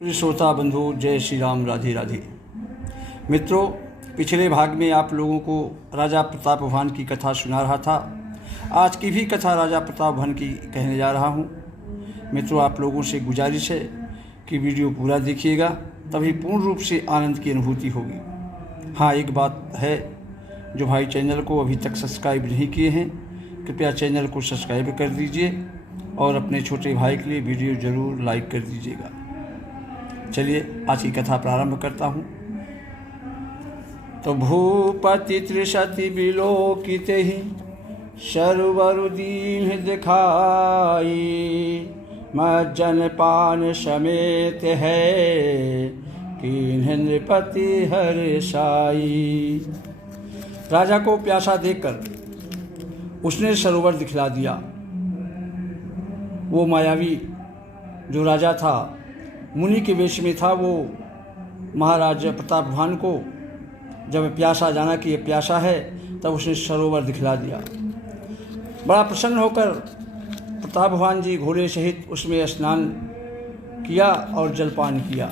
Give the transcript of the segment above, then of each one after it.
प्रिय श्रोता बंधु, जय श्री राम, राधे राधे। मित्रों, पिछले भाग में आप लोगों को राजा प्रतापवान की कथा सुना रहा था। आज की भी कथा राजा प्रतापवान की कहने जा रहा हूँ। मित्रों, आप लोगों से गुजारिश है कि वीडियो पूरा देखिएगा, तभी पूर्ण रूप से आनंद की अनुभूति होगी। हाँ, एक बात है, जो भाई चैनल को अभी तक सब्सक्राइब नहीं किए हैं, कृपया चैनल को सब्सक्राइब कर दीजिए और अपने छोटे भाई के लिए वीडियो ज़रूर लाइक कर दीजिएगा। चलिए आज की कथा प्रारंभ करता हूँ। तो भूपति त्रिशति विलोकित ही शर्वर दीन दिखाई, मज्जन पान समेत है कीन्ह नृपति हर्षाई। राजा को प्यासा देखकर उसने सरोवर दिखला दिया। वो मायावी जो राजा था, मुनि के वेश में था, वो महाराज प्रतापवान को जब प्यासा जाना कि ये प्यासा है, तब उसने सरोवर दिखला दिया। बड़ा प्रसन्न होकर प्रतापवान जी घोड़े सहित उसमें स्नान किया और जलपान किया।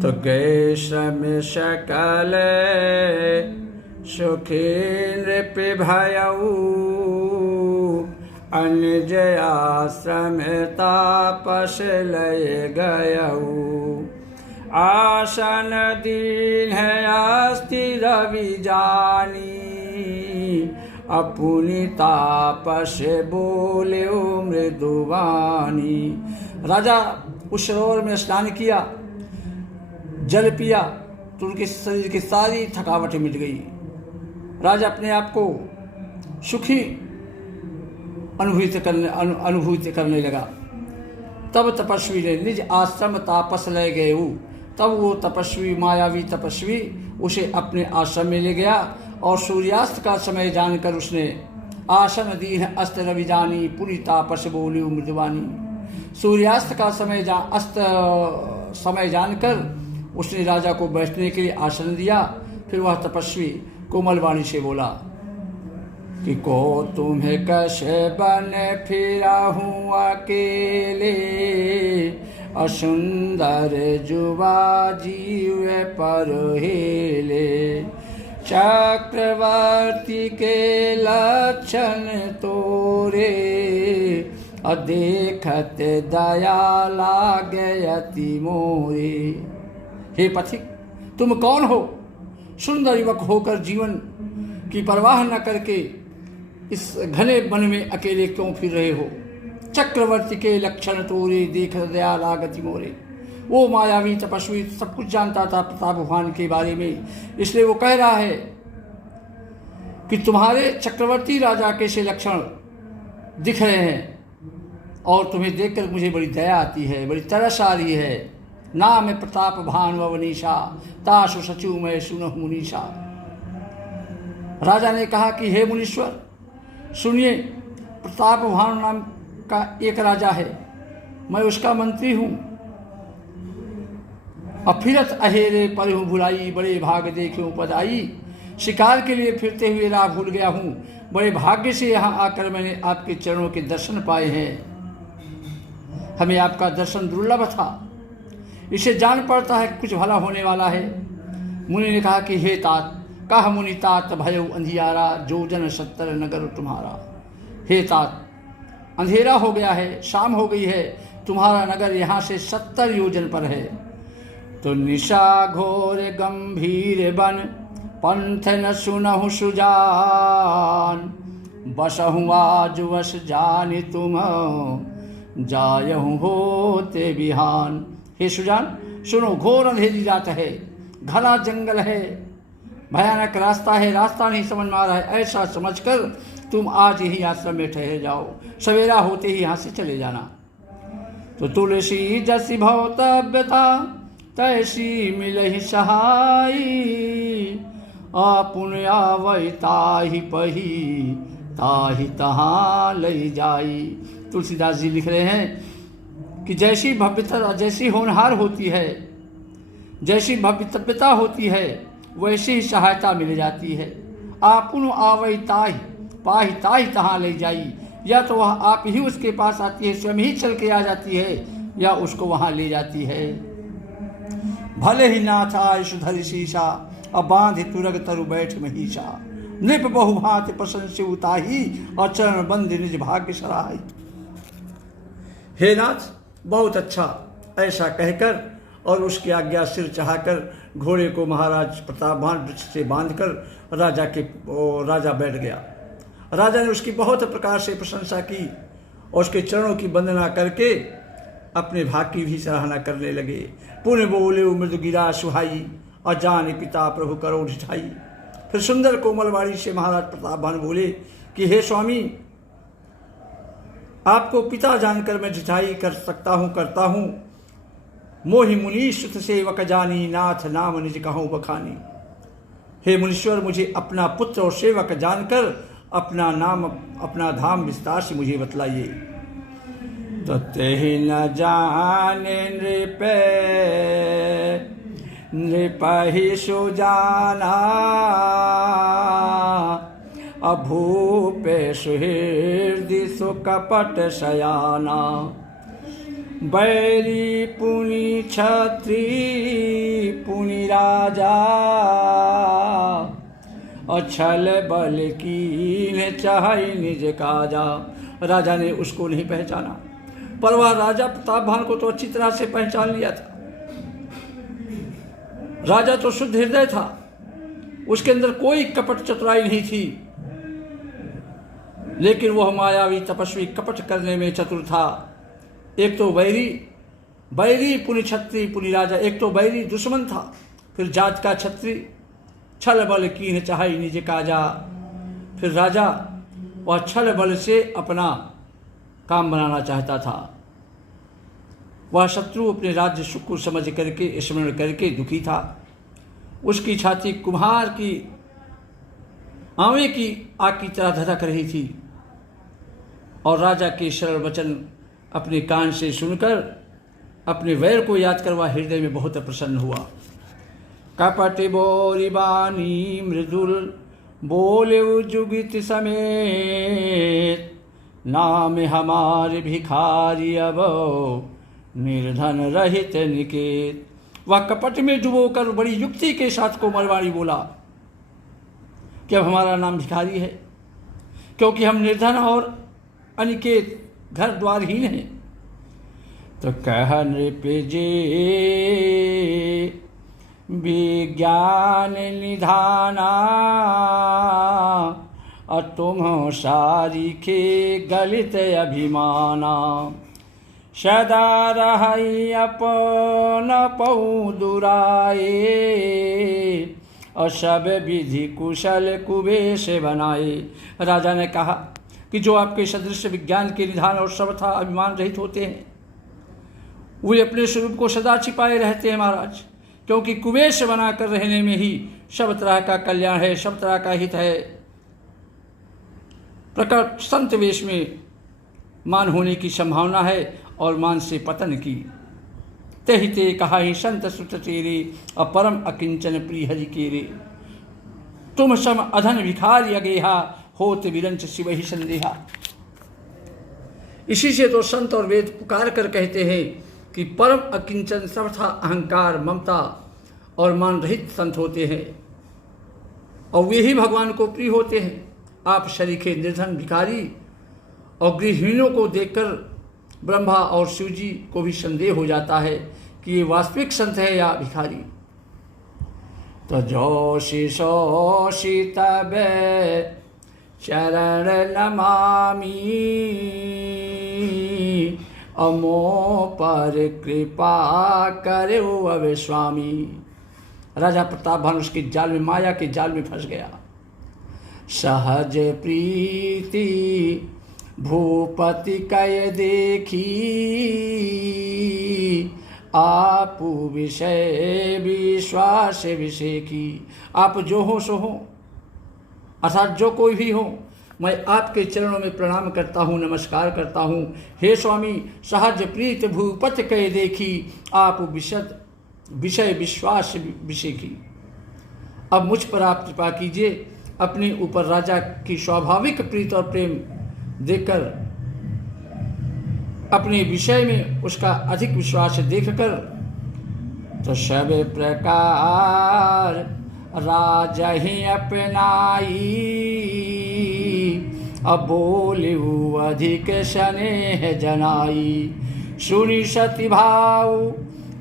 तो गए श्रम सकल सुखी नृप भयऊ, अनुजय आश्रम तापस लय गयऊ। आसन दीन है अस्ति रवि जानी, अपुनि तापस बोले मृदुवानी। राजा उस सरोवर में स्नान किया, जल पिया तो उनके शरीर की सारी थकावट मिट गई। राजा अपने आप को सुखी अनुभूति करने लगा। तब तपस्वी ने निज आश्रम तापस ले गए। तब वो तपस्वी, मायावी तपस्वी उसे अपने आश्रम में ले गया और सूर्यास्त का समय जानकर उसने आसन दीन अस्त रवि जानी, पुरी तापस बोली मृदुवानी। सूर्यास्त का समय जानकर उसने राजा को बैठने के लिए आसन दिया। फिर वह तपस्वी कोमल वाणी से बोला कि को तुम्हें कैसे बन फिरा हूँ अकेले, असुंदर जुवा जीव पर हेले। चक्रवर्ती के लक्षण तोरे, अदेखत दया लागे अति मोरे। हे पथिक, तुम कौन हो? सुंदर युवक होकर जीवन की परवाह न करके इस घने वन में अकेले क्यों फिर रहे हो? चक्रवर्ती के लक्षण तोरे, देख दया लागति मोरे। वो मायावी तपस्वी सब कुछ जानता था प्रतापवान के बारे में, इसलिए वो कह रहा है कि तुम्हारे चक्रवर्ती राजा के से लक्षण दिख रहे हैं और तुम्हें देखकर मुझे बड़ी दया आती है, बड़ी तरस आ रही है। नाम प्रतापवान ववनीशा, तासु सचु मैं सुनहु मुनीषा। राजा ने कहा कि हे मुनीश्वर, सुनिए, प्रतापवान नाम का एक राजा है, मैं उसका मंत्री हूँ। अफिरत अहेरे परिहु भुलाई, बड़े भाग देखूं पद आई। शिकार के लिए फिरते हुए राह भूल गया हूँ, बड़े भाग्य से यहाँ आकर मैंने आपके चरणों के दर्शन पाए हैं। हमें आपका दर्शन दुर्लभ था, इसे जान पड़ता है कि कुछ भला होने वाला है। मुनि ने कहा कि हे तात, कह मुनि तात भयउ अंधियारा, जो जन 70 नगर तुम्हारा। हे तात, अंधेरा हो गया है, शाम हो गई है, तुम्हारा नगर यहाँ से 70 योजन पर है। तो निशा घोर गंभीर बन, पंथ न सुनहु सुजान। बसहु आज वश जानि तुम, जायहु होते बिहान। हे सुजान, सुनो, घोर अंधेरी रात है, घना जंगल है, भयानक रास्ता है, रास्ता नहीं समझ में आ रहा है। ऐसा समझकर तुम आज ही आश्रम में ठहर जाओ, सवेरा होते ही यहाँ से चले जाना। तो तुलसी जसी भवतव्यता, तैसी मिलहि सहाई। आपुन आवै ताहि पही, ताहि तहाँ लई जाई। तुलसीदास जी लिख रहे हैं कि जैसी भव्यता, जैसी होनहार होती है, जैसी भव्यता होती है, वैसी ही सहायता मिल जाती है। आपुन आवै ताहि पाही ताही तहाँ ले जाई, या तो वह आप ही उसके पास आती है, स्वयं ही चल के आ जाती है, या उसको वहाँ ले जाती है। भले ही नाथ आय सुधर शीशा, अब बांध तुरग तरु बैठ महीषा, नृप बहुभांति प्रशंस्य उताही, और चरण बंद निज भाग्य सराही। हे नाथ, बहुत अच्छा, ऐसा कहकर और उसकी आज्ञा सिर चढ़ाकर घोड़े को महाराज प्रतापवान वृक्ष से बांधकर राजा बैठ गया। राजा ने उसकी बहुत प्रकार से प्रशंसा की और उसके चरणों की वंदना करके अपने भाग की भी सराहना करने लगे। पुण्य बोले मृदु गिरा सुहाई, और जाने पिता प्रभु करो ढिठाई। फिर सुंदर कोमल वाणी से महाराज प्रतापवान बोले कि हे स्वामी, आपको पिता जानकर मैं ढिठाई कर सकता हूँ, करता हूँ। मोहि मुनि सुत सेवक जानी, नाथ नाम निज कहूँ बखानी। हे मुनीश्वर, मुझे अपना पुत्र और सेवक जानकर अपना नाम, अपना धाम विस्तार से मुझे बतलाइए। तो तेहि न जाने नृपहि सुजाना, अभूपे सुहृदि सुकपट शयाना। बैरी पुनि छत्री पुनि राजा, अछल बल कीन्ह चाहि निज काजा। राजा ने उसको नहीं पहचाना, पर वह राजा प्रतापवान को तो अच्छी तरह से पहचान लिया था। राजा तो शुद्ध हृदय था, उसके अंदर कोई कपट चतुराई नहीं थी, लेकिन वह मायावी तपस्वी कपट करने में चतुर था। एक तो बैरी पुनि छत्री पुनि राजा, एक तो बैरी दुश्मन था, फिर जात का छत्री, छल बल कीन्ह चाहि निज काजा। फिर राजा वह छल बल से अपना काम बनाना चाहता था। वह शत्रु अपने राज्य सुख को समझ करके, स्मरण करके दुखी था। उसकी छाती कुम्हार की आंवे की आग की तरह धधक रही थी, और राजा के सरल वचन अपने कान से सुनकर अपने वैर को याद कर वह हृदय में बहुत प्रसन्न हुआ। कपट बोरी बानी मृदुल बोले जुगित समेत, नाम हमारे भिखारी अब निर्धन रहित निकेत। वह कपट में डुबोकर बड़ी युक्ति के साथ कोमलवाणी बोला कि अब हमारा नाम भिखारी है, क्योंकि हम निर्धन और अनिकेत, घर द्वारहीन हैं। तो कह नृप जे विज्ञान निधाना, और तुम सारिखे गलित अभिमाना। सदा रही अपन पऊ दुराए, और सब विधि कुशल कुबेश बनाए। राजा ने कहा कि जो आपके सदृश विज्ञान के निधान और सर्वथा अभिमान रहित होते हैं, वे अपने स्वरूप को सदा छिपाए रहते हैं महाराज, क्योंकि कुबेश बनाकर रहने में ही सब तरह का कल्याण है, सब तरह का हित है। प्रकट संत वेश में मान होने की संभावना है और मान से पतन की। तेहि ते कहा ही संत सुत तेरे, अपरम अकिंचन प्रिय हरि केरे। तुम सम अधन भिखारी अगेहा, होत विरंच शिव ही संदेहा। इसी से तो संत और वेद पुकार कर कहते हैं कि परम अकिंचन सर्वथा अहंकार, ममता और मान रहित संत होते हैं, और वे ही भगवान को प्रिय होते हैं। आप शरीखे निर्धन भिखारी और गृहहीनों को देखकर ब्रह्मा और शिव जी को भी संदेह हो जाता है कि ये वास्तविक संत है या भिखारी। तो जोशी सोशी तब चरण नमामि, अमो पर कृपा करो अब स्वामी। राजा प्रतापवान उसके जाल में, माया के जाल में फंस गया। सहज प्रीति भूपति कय देखी, आपु विषय विश्वास विषय की। आप जो हो सो हो, अर्थात जो कोई भी हो, मैं आपके चरणों में प्रणाम करता हूँ, नमस्कार करता हूँ। हे स्वामी, सहज प्रीत भूपति कय देखी, आप विषय विश्वास विषय की। अब मुझ पर आप कृपा कीजिए, अपने ऊपर राजा की स्वाभाविक प्रीत और प्रेम देखकर अपने विषय में उसका अधिक विश्वास देखकर तो सब प्रकार राजा ही अपनाई, अब बोलिऊ अधिक स्नेह जनाई। सुनी सती भाव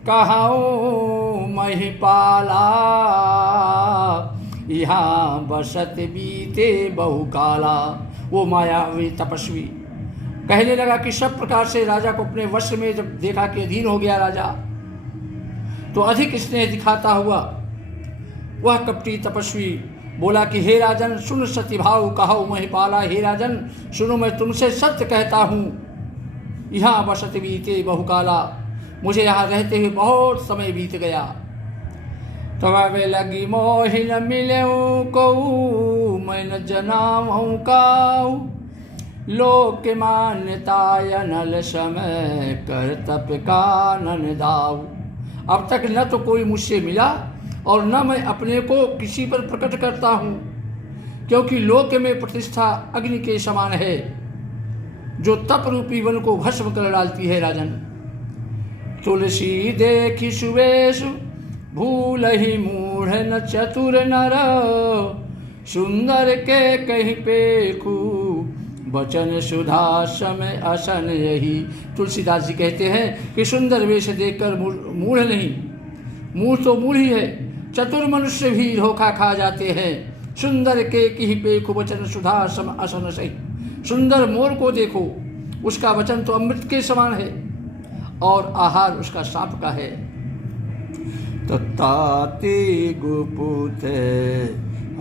कहाऊँ महिपाला, यहाँ बसत बीते बहुकाला। वो मायावी तपस्वी कहने लगा कि सब प्रकार से राजा को अपने वश में जब देखा कि अधीन हो गया राजा, तो अधिक स्नेह दिखाता हुआ वह कपटी तपस्वी बोला कि हे राजन सुन सतीभाव कहो महिपाला। हे राजन सुनो, मैं तुमसे सत्य कहता हूँ, यहाँ बसत बीते बहुकाला, मुझे यहाँ रहते हुए बहुत समय बीत गया। तब लगी मोहिन मिले को मैं न जनाऊँ काऊ, लोक के मान्यता नल समय कर तप का नन दाऊ। अब तक न तो कोई मुझसे मिला और न मैं अपने को किसी पर प्रकट करता हूँ, क्योंकि लोक में प्रतिष्ठा अग्नि के समान है जो तप रूपी वन को भस्म कर डालती है। राजन तुलसी देखी सुवेश भूल ही मूढ़ न चतुर नर, सुंदर के कहीं पेखू वचन सुधा समय असन यही। तुलसीदास जी कहते हैं कि सुंदर वेश देखकर मूढ़ नहीं, मूढ़ तो मूढ़ ही है, चतुर मनुष्य भी धोखा खा जाते हैं। सुंदर के कहीं पेखू वचन सुधा समय असन सही। सुंदर मोर को देखो, उसका वचन तो अमृत के समान है और आहार उसका सांप का है। तो ताते गुपुत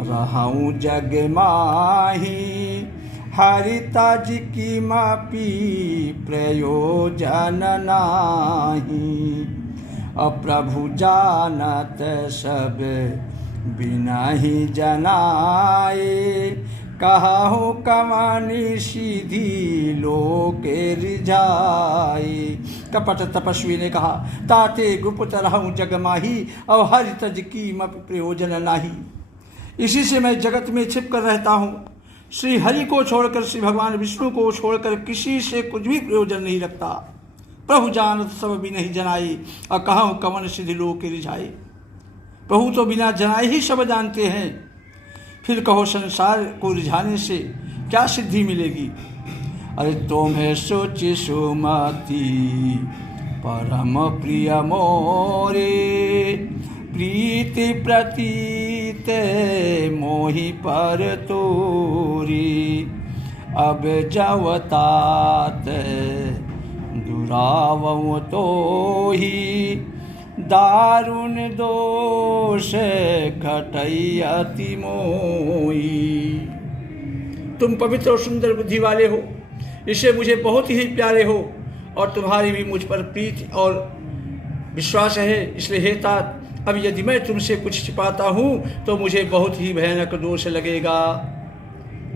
रहूं जग माही, हरिता जी की मापी प्रयोजन नाही। अप्रभु जानत सब बिना ही जनाए, कहाहू कमानी सीधी लोके रिझाई। कपट तपस्वी ने कहा, ताते गुप्त रहूं जग माही, और हरि तज की मप प्रयोजन नाही। इसी से मैं जगत में छिप कर रहता हूँ, श्री हरि को छोड़कर, श्री भगवान विष्णु को छोड़कर किसी से कुछ भी प्रयोजन नहीं रखता। प्रभु जानत सब भी नहीं जनाई, और कहाहू कमन सिद्धि लोके रिझाई। प्रभु तो बिना जनाए ही सब जानते हैं, फिर कहो संसार को रिझाने से क्या सिद्धि मिलेगी। अरे तुम्हें सोची सुमति परम प्रिय मोरे, प्रीति प्रतीत मोहि पर तोरी। अब जवतात दुरावं तो ही, दारुण दोष घटई अति मोही। तुम पवित्र और सुंदर बुद्धि वाले हो, इससे मुझे बहुत ही प्यारे हो, और तुम्हारी भी मुझ पर प्रीति और विश्वास है। इसलिए हे तात, अब यदि मैं तुमसे कुछ छिपाता हूँ तो मुझे बहुत ही भयानक दोष लगेगा।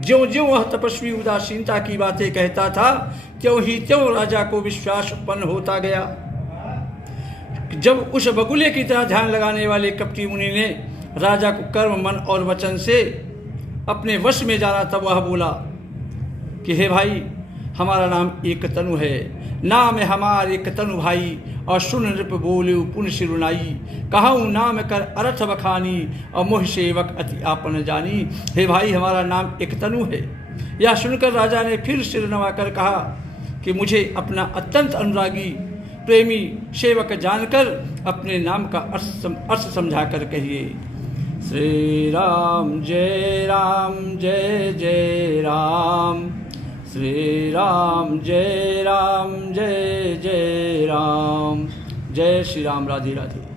ज्यों ज्यों वह तपस्वी उदासीनता की बातें कहता था, त्यों ही त्यों राजा को विश्वास उत्पन्न होता गया। जब उस बगुले की तरह ध्यान लगाने वाले कपटी मुनि ने राजा को कर्म मन और वचन से अपने वश में जाना, तब वह बोला कि हे भाई, हमारा नाम एक तनु है, नाम है हमार एक तनु भाई, और सुन नृप बोले पुन सिरुनाई। कहूँ नाम कर अर्थ बखानी, और मोह सेवक अति आपन जानी। हे भाई, हमारा नाम एक तनु है। यह सुनकर राजा ने फिर सिर नवाकर कहा कि मुझे अपना अत्यंत अनुरागी प्रेमी सेवक जानकर अपने नाम का अर्थ समझाकर कहिए। श्री राम जय राम जय जय राम, श्री राम जय राम जय जय राम। जय श्री राम। राधे राधे।